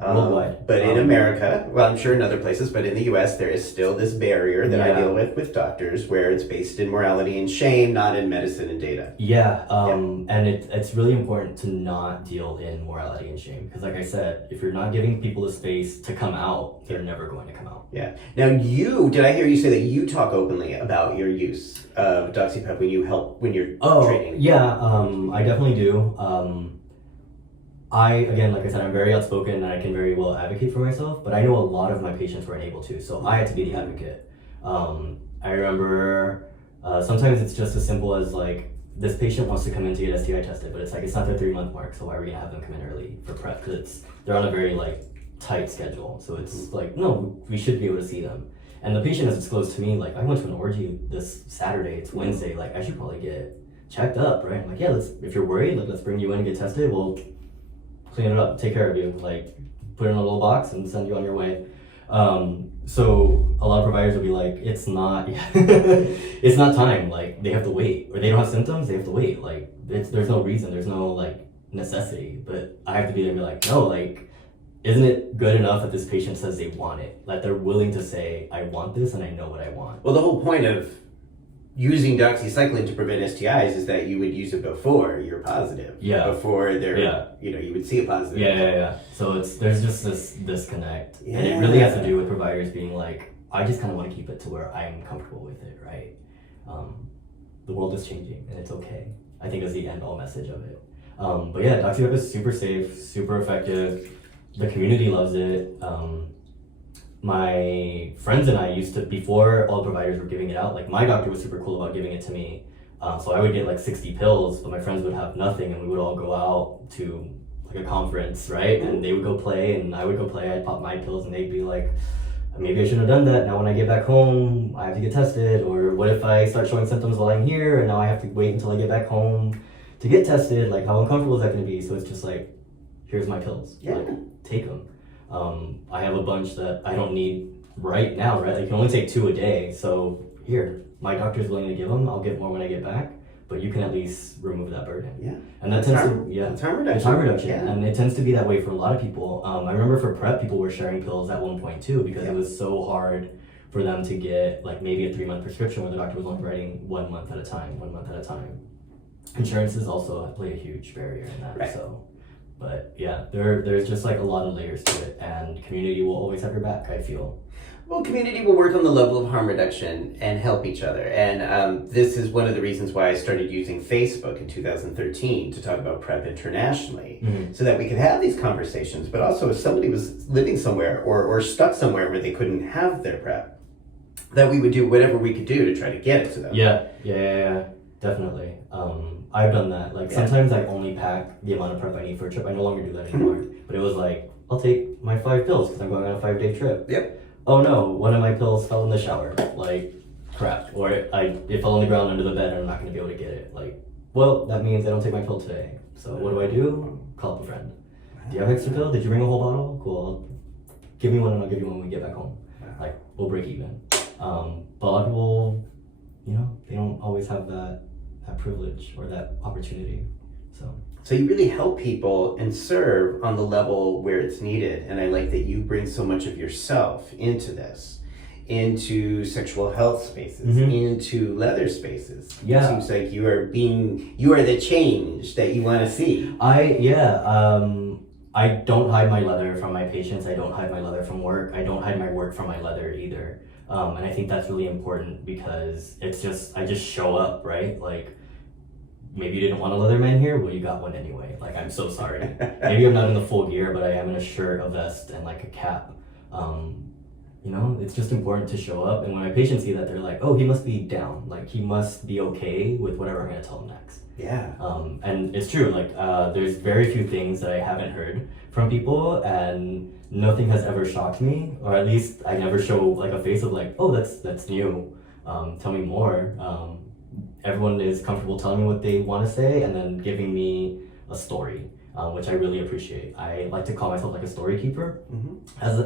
Worldwide. But in America, well, I'm sure in other places, but in the US, there is still this barrier that I deal with doctors where it's based in morality and shame, not in medicine and data. And it's really important to not deal in morality and shame. Because like I said, if you're not giving people the space to come out, they're never going to come out. Now did I hear you say that you talk openly about your use of doxyPEP when you're training? I definitely do. Again, like I said, I'm very outspoken and I can very well advocate for myself, but I know a lot of my patients weren't able to, so I had to be the advocate. I remember sometimes it's just as simple as like, this patient wants to come in to get STI tested, but it's like, it's not their 3-month mark, so why are we gonna have them come in early for PrEP? Because they're on a very like tight schedule, so it's like, no, we should be able to see them. And the patient has disclosed to me, like, I went to an orgy this Saturday, it's Wednesday, like, I should probably get checked up, right? I'm like, if you're worried, like, let's bring you in and get tested, we'll clean it up, take care of you, like put it in a little box and send you on your way. So a lot of providers will be like, it's not it's not time, like they have to wait, or they don't have symptoms, they have to wait, like there's no reason, there's no like necessity. But I have to be there and be like, no, like, isn't it good enough that this patient says they want it, that they're willing to say, I want this and I know what I want? Well, the whole point of using doxycycline to prevent STIs is that you would use it before you're positive. Before you would see a positive. So there's just this disconnect. And it really has to do with providers being like, I just kind of want to keep it to where I'm comfortable with it, right? The world is changing and it's okay, I think is the end all message of it. But doxyPEP is super safe, super effective. The community loves it. My friends and I used to, before all the providers were giving it out, like my doctor was super cool about giving it to me. So I would get like 60 pills, but my friends would have nothing, and we would all go out to like a conference, right? And they would go play and I would go play. I'd pop my pills and they'd be like, maybe I shouldn't have done that. Now when I get back home, I have to get tested. Or what if I start showing symptoms while I'm here and now I have to wait until I get back home to get tested. Like, how uncomfortable is that going to be? So it's just like, here's my pills. Yeah. Like, take them. I have a bunch that I don't need right now, right? Like, you can only take 2 a day. So here, my doctor's willing to give them. I'll get more when I get back. But you can at least remove that burden. Yeah. And that tends to, yeah. It's harm reduction. It's harm reduction. Yeah. And it tends to be that way for a lot of people. I remember for PrEP, people were sharing pills at one point too, because it was so hard for them to get like maybe a 3-month prescription where the doctor was only writing 1 month at a time. Insurances also play a huge barrier in that. Right. So, but yeah, there's just like a lot of layers to it, and community will always have your back, I feel. Well, community will work on the level of harm reduction and help each other. And this is one of the reasons why I started using Facebook in 2013 to talk about PrEP internationally, so that we could have these conversations. But also, if somebody was living somewhere or stuck somewhere where they couldn't have their PrEP, that we would do whatever we could do to try to get it to them. Yeah, definitely. I've done that. Like, sometimes I only pack the amount of PrEP I need for a trip. I no longer do that anymore. But it was like, I'll take my 5 pills because I'm going on a 5-day trip. Yep. Oh no, one of my pills fell in the shower. Like, crap. Or it fell on the ground under the bed and I'm not going to be able to get it. Like, well, that means I don't take my pill today. So what do? Call up a friend. Do you have extra pill? Did you bring a whole bottle? Cool. Give me one and I'll give you one when we get back home. Like, we'll break even. But a lot of people, they don't always have that privilege or that opportunity. So you really help people and serve on the level where it's needed. And I like that you bring so much of yourself into this, into sexual health spaces, into leather spaces. Yeah. It seems like you are the change that you want to see. I don't hide my leather from my patients. I don't hide my leather from work. I don't hide my work from my leather either. And I think that's really important because I just show up, right? Like, maybe you didn't want a Leatherman here, well, you got one anyway. Like, I'm so sorry. Maybe I'm not in the full gear, but I am in a shirt, a vest, and like a cap. It's just important to show up. And when my patients see that, they're like, oh, he must be down. Like, he must be okay with whatever I'm going to tell him next. Yeah. And it's true. Like, there's very few things that I haven't heard from people, and nothing has ever shocked me, or at least I never show like a face of like, oh, that's new. Tell me more. Everyone is comfortable telling me what they want to say and then giving me a story, which I really appreciate. I like to call myself like a story keeper.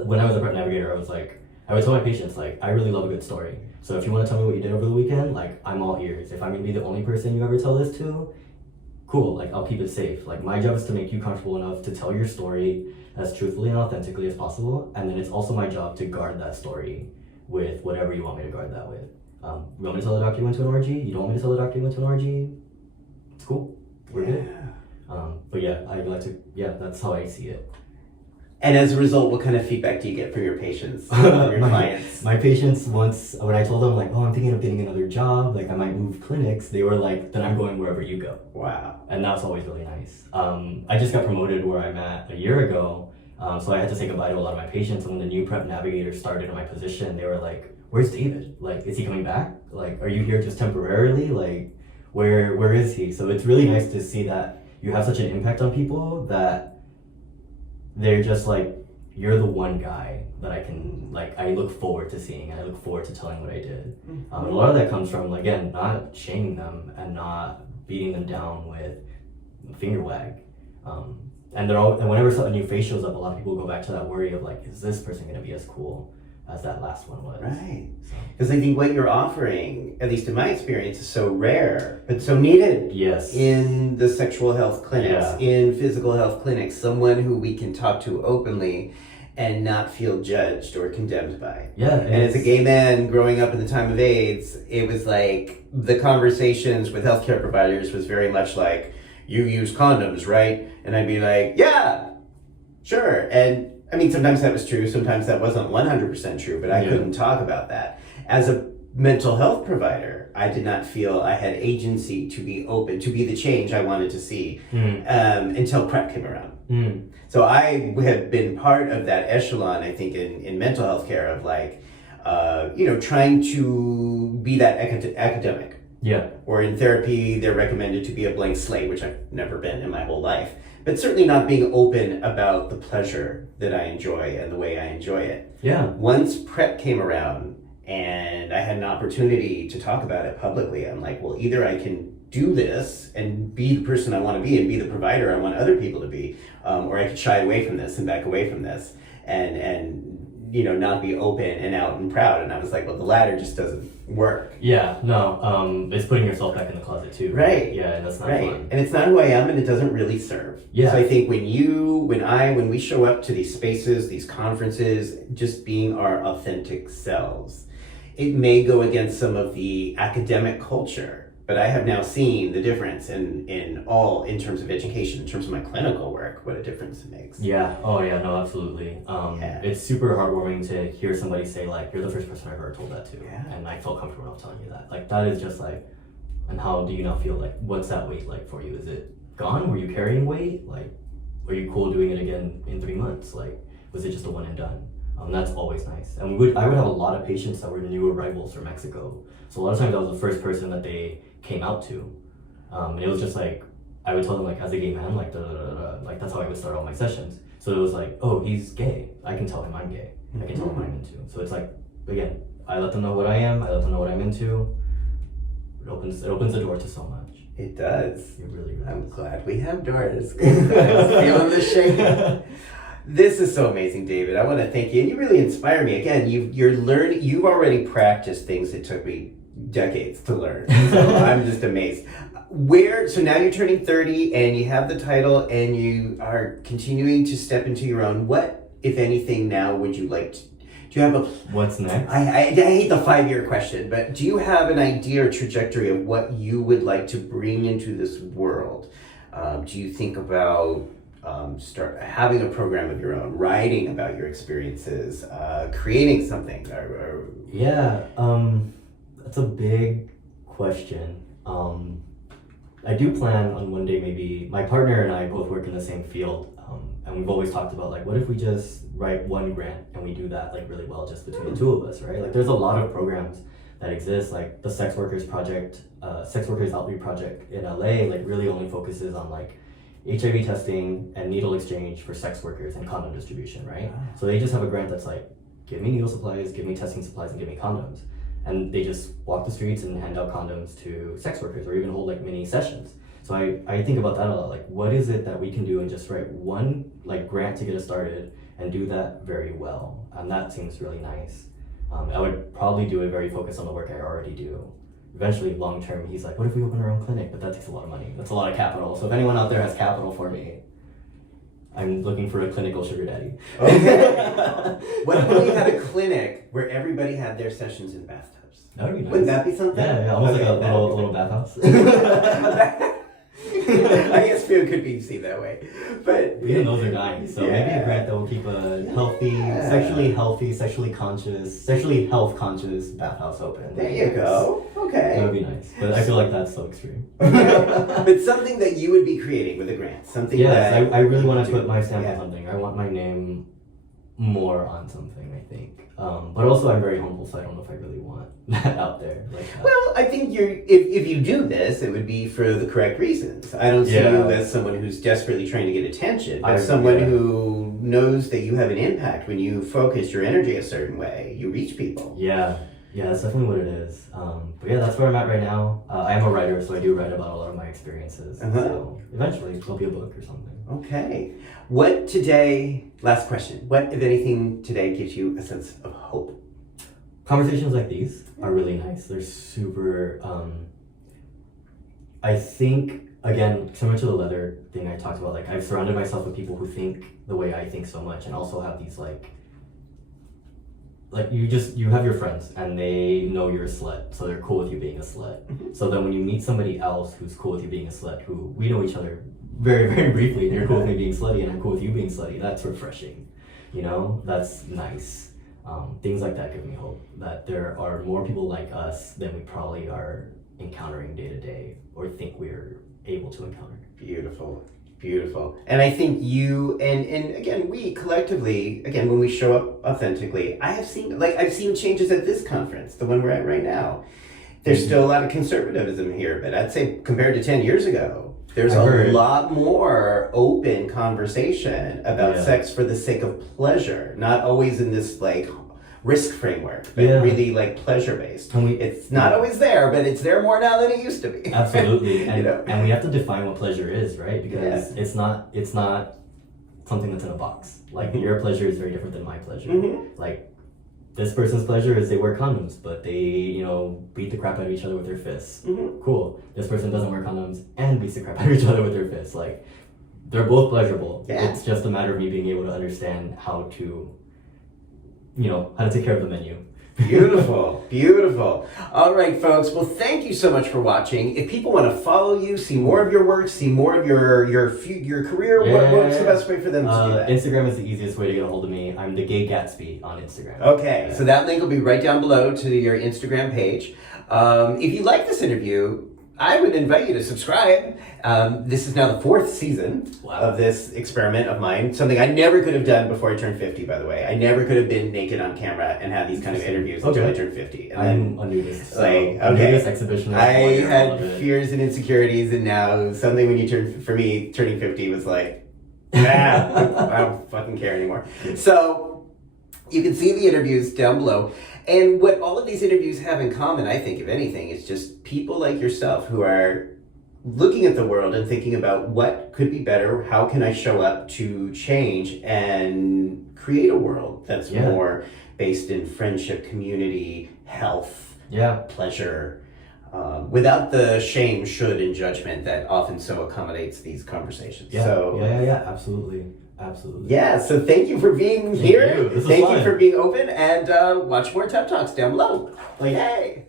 When I was a PrEP navigator, I would tell my patients, like, I really love a good story. So if you want to tell me what you did over the weekend, like, I'm all ears. If I'm going to be the only person you ever tell this to, cool, like, I'll keep it safe. Like, my job is to make you comfortable enough to tell your story as truthfully and authentically as possible. And then it's also my job to guard that story with whatever you want me to guard that with. You want me to tell the doctor you went to an orgy? You don't want me to tell the doctor you went to an orgy? It's cool. We're good. But yeah, that's how I see it. And as a result, what kind of feedback do you get from your patients, from your clients? My patients, once, when I told them, like, oh, I'm thinking of getting another job, like, I might move clinics, they were like, then I'm going wherever you go. Wow. And that's always really nice. I just got promoted where I'm at a year ago, so I had to say goodbye to a lot of my patients. And when the new PrEP navigator started in my position, they were like, where's David? Like, is he coming back? Like, are you here just temporarily? Like, where is he? So it's really nice to see that you have such an impact on people that they're just like, you're the one guy that I can, like, I look forward to seeing. I look forward to telling what I did. And a lot of that comes from, again, not shaming them and not beating them down with a finger wag. And whenever a new face shows up, a lot of people go back to that worry of like, is this person going to be as cool as that last one was? Right. Because I think what you're offering, at least in my experience, is so rare, but so needed. Yes. In the sexual health clinics, in physical health clinics, someone who we can talk to openly and not feel judged or condemned by. Yeah. And as a gay man growing up in the time of AIDS, it was like the conversations with healthcare providers was very much like, you use condoms, right? And I'd be like, yeah, sure. And I mean, sometimes that was true, sometimes that wasn't 100% true, but I couldn't talk about that. As a mental health provider, I did not feel I had agency to be open, to be the change I wanted to see until PrEP came around. So I have been part of that echelon, I think, in mental health care of like, trying to be that academic. Yeah. Or in therapy, they're recommended to be a blank slate, which I've never been in my whole life. But certainly not being open about the pleasure that I enjoy and the way I enjoy it. Yeah. Once PrEP came around and I had an opportunity to talk about it publicly. I'm like, well, either I can do this and be the person I want to be and be the provider I want other people to be, or I could shy away from this and back away from this and not be open and out and proud. And I was like, well, the latter just doesn't work. Yeah, no, it's putting yourself back in the closet too. Right. Yeah, and that's not right. fun. And it's not who I am, and it doesn't really serve. Yeah. So I think when we show up to these spaces, these conferences, just being our authentic selves, it may go against some of the academic culture, but I have now seen the difference in terms of education, in terms of my clinical work, what a difference it makes. Yeah. Oh yeah. No, absolutely. It's super heartwarming to hear somebody say like, "You're the first person I've ever told that to," and I felt comfortable enough telling you that. Like that is just like, and how do you now feel? Like, what's that weight like for you? Is it gone? Were you carrying weight? Like, are you cool doing it again in 3 months? Like, was it just a one and done? That's always nice. And I would have a lot of patients that were new arrivals from Mexico. So a lot of times I was the first person that they came out to. And it was just like, I would tell them like, as a gay man, like, like that's how I would start all my sessions. So it was like, oh, he's gay. I can tell him I'm gay. I can tell him what I'm into. So it's like, again, I let them know what I am. I let them know what I'm into. It opens the door to so much. It does. It really, really I'm does. glad we have doors. I was feeling the shake. This is so amazing, David. I want to thank you. And you really inspire me. Again, you've already practiced things that took me decades to learn. So I'm just amazed. So now you're turning 30 and you have the title and you are continuing to step into your own. What, if anything, now would you like to, do you have what's next? I hate the 5-year question, but do you have an idea or trajectory of what you would like to bring into this world? Do you think about start having a program of your own, writing about your experiences, creating something? Yeah, that's a big question. I do plan on one day, maybe my partner and I both work in the same field, and we've always talked about like, what if we just write one grant and we do that like really well just between the two of us, right? Like there's a lot of programs that exist, like the Sex Workers Project, Sex Workers Outreach Project in LA, like really only focuses on like HIV testing and needle exchange for sex workers and condom distribution, right? Wow. So they just have a grant that's like, give me needle supplies, give me testing supplies, and give me condoms. And they just walk the streets and hand out condoms to sex workers or even hold like mini sessions. So I think about that a lot, like what is it that we can do and just write one like grant to get us started and do that very well. And that seems really nice. I would probably do it very focused on the work I already do. Eventually, long term, he's like, what if we open our own clinic? But that takes a lot of money. That's a lot of capital. So if anyone out there has capital for me, I'm looking for a clinical sugar daddy. Okay. What if we had a clinic where everybody had their sessions in bathtubs? That would be nice. Wouldn't that be something? Yeah, almost like a little bathhouse. I guess food could be seen that way, but Even those are dying, so maybe a grant that will keep a healthy, sexually conscious, sexually health conscious bathhouse open. There you go. That Okay. would be nice, but I feel like that's so extreme. But something that you would be creating with a grant, something Yes, that I really want to put my stamp Yeah. on something. I want my name more on something, I think. But also I'm very humble, so I don't know if I really want that out there. Like that. Well, I think if you do this, it would be for the correct reasons. I don't see Yeah. you as someone who's desperately trying to get attention, but someone who knows that you have an impact when you focus your energy a certain way. You reach people. Yeah, that's definitely what it is. But yeah, that's where I'm at right now. I am a writer, so I do write about a lot of my experiences. Uh-huh. So eventually there'll be a book or something. Okay. Last question. What, if anything, today gives you a sense of hope? Conversations like these are really nice. They're super, I think, again, similar to the leather thing I talked about, like I've surrounded myself with people who think the way I think so much and also have these like you have your friends and they know you're a slut, so they're cool with you being a slut. Mhm. So then when you meet somebody else who's cool with you being a slut, who we know each other very, very briefly, and you're cool with me being slutty and I'm cool with you being slutty, that's refreshing. You know, that's nice. Things like that give me hope that there are more people like us than we probably are encountering day to day or think we're able to encounter. Beautiful. Beautiful. And I think you and again, we collectively, again, when we show up authentically, I've seen changes at this conference, the one we're at right now. There's still a lot of conservatism here, but I'd say compared to 10 years ago, there's a lot more open conversation about sex for the sake of pleasure, not always in this like risk framework, but Yeah. really like pleasure based. And It's not always there, but it's there more now than it used to be. Absolutely, and, You know? and we have to define what pleasure is, right? Because Yeah. it's not something that's in a box. Like Mhm. your pleasure is very different than my pleasure. Mhm. Like this person's pleasure is they wear condoms, but they beat the crap out of each other with their fists. Mhm. Cool. This person doesn't wear condoms and beats the crap out of each other with their fists. Like they're both pleasurable. Yeah. It's just a matter of me being able to understand how to take care of the menu. Beautiful, beautiful. All right, folks. Well, thank you so much for watching. If people want to follow you, see more of your work, see more of your career, what's the best way for them to do that? Instagram is the easiest way to get a hold of me. I'm the Gay Gatsby on Instagram. Okay, so that link will be right down below to your Instagram page. If you like this interview, I would invite you to subscribe. This is now the 4th season of this experiment of mine. Something I never could have done before I turned 50, by the way. I never could have been naked on camera and had these kind of interviews until I turned 50. And I'm a nudist. So like, a okay. nudist exhibitionist. I all had of it. fears and insecurities, and now something when you for me, turning 50 was like, I don't fucking care anymore. So you can see the interviews down below. And what all of these interviews have in common, I think, if anything, is just people like yourself who are looking at the world and thinking about what could be better, how can I show up to change and create a world that's more based in friendship, community, health, pleasure, without the shame, should, and judgment that often so accommodates these conversations. Absolutely. Absolutely. Yeah, so thank you for being here. This was Thank fun. you for being open, and watch more TEP Talks down below. Like, hey.